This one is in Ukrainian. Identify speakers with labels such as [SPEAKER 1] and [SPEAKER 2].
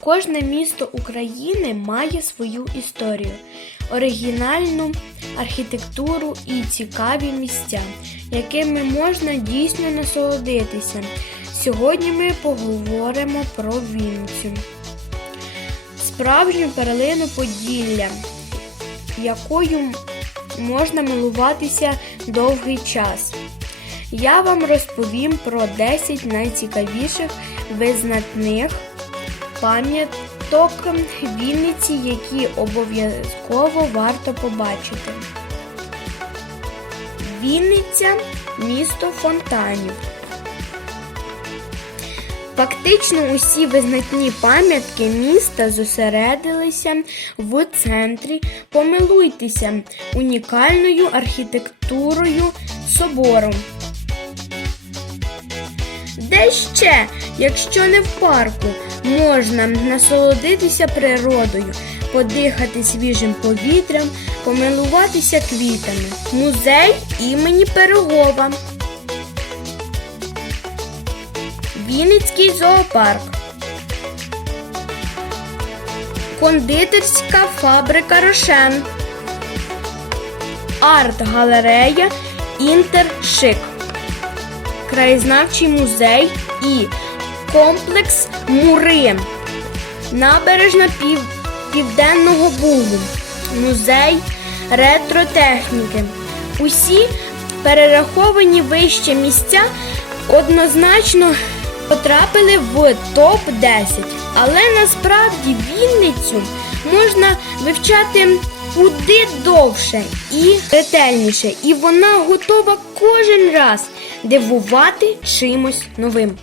[SPEAKER 1] Кожне місто України має свою історію, оригінальну архітектуру і цікаві місця, якими можна дійсно насолодитися. Сьогодні ми поговоримо про Вінницю, справжню перлину Поділля, якою можна милуватися довгий час. Я вам розповім про 10 найцікавіших визначних пам'яток Вінниці, які обов'язково варто побачити. Вінниця місто фонтанів. Фактично усі визначні пам'ятки міста зосередилися в центрі. Помилуйтеся унікальною архітектурою собору. Де ще, якщо не в парку, можна насолодитися природою, подихати свіжим повітрям, помилуватися квітами. Музей імені Пирогова. Вінницький зоопарк. Кондитерська фабрика Рошен. Арт-галерея Інтершик. Краєзнавчий музей і комплекс Мури. Набережна Пів... Південного Бугу. Музей ретротехніки. Усі перераховані вище місця однозначно потрапили в топ-10. Але насправді Вінницю можна вивчати куди довше і ретельніше, і вона готова кожен раз дивувати чимось новим.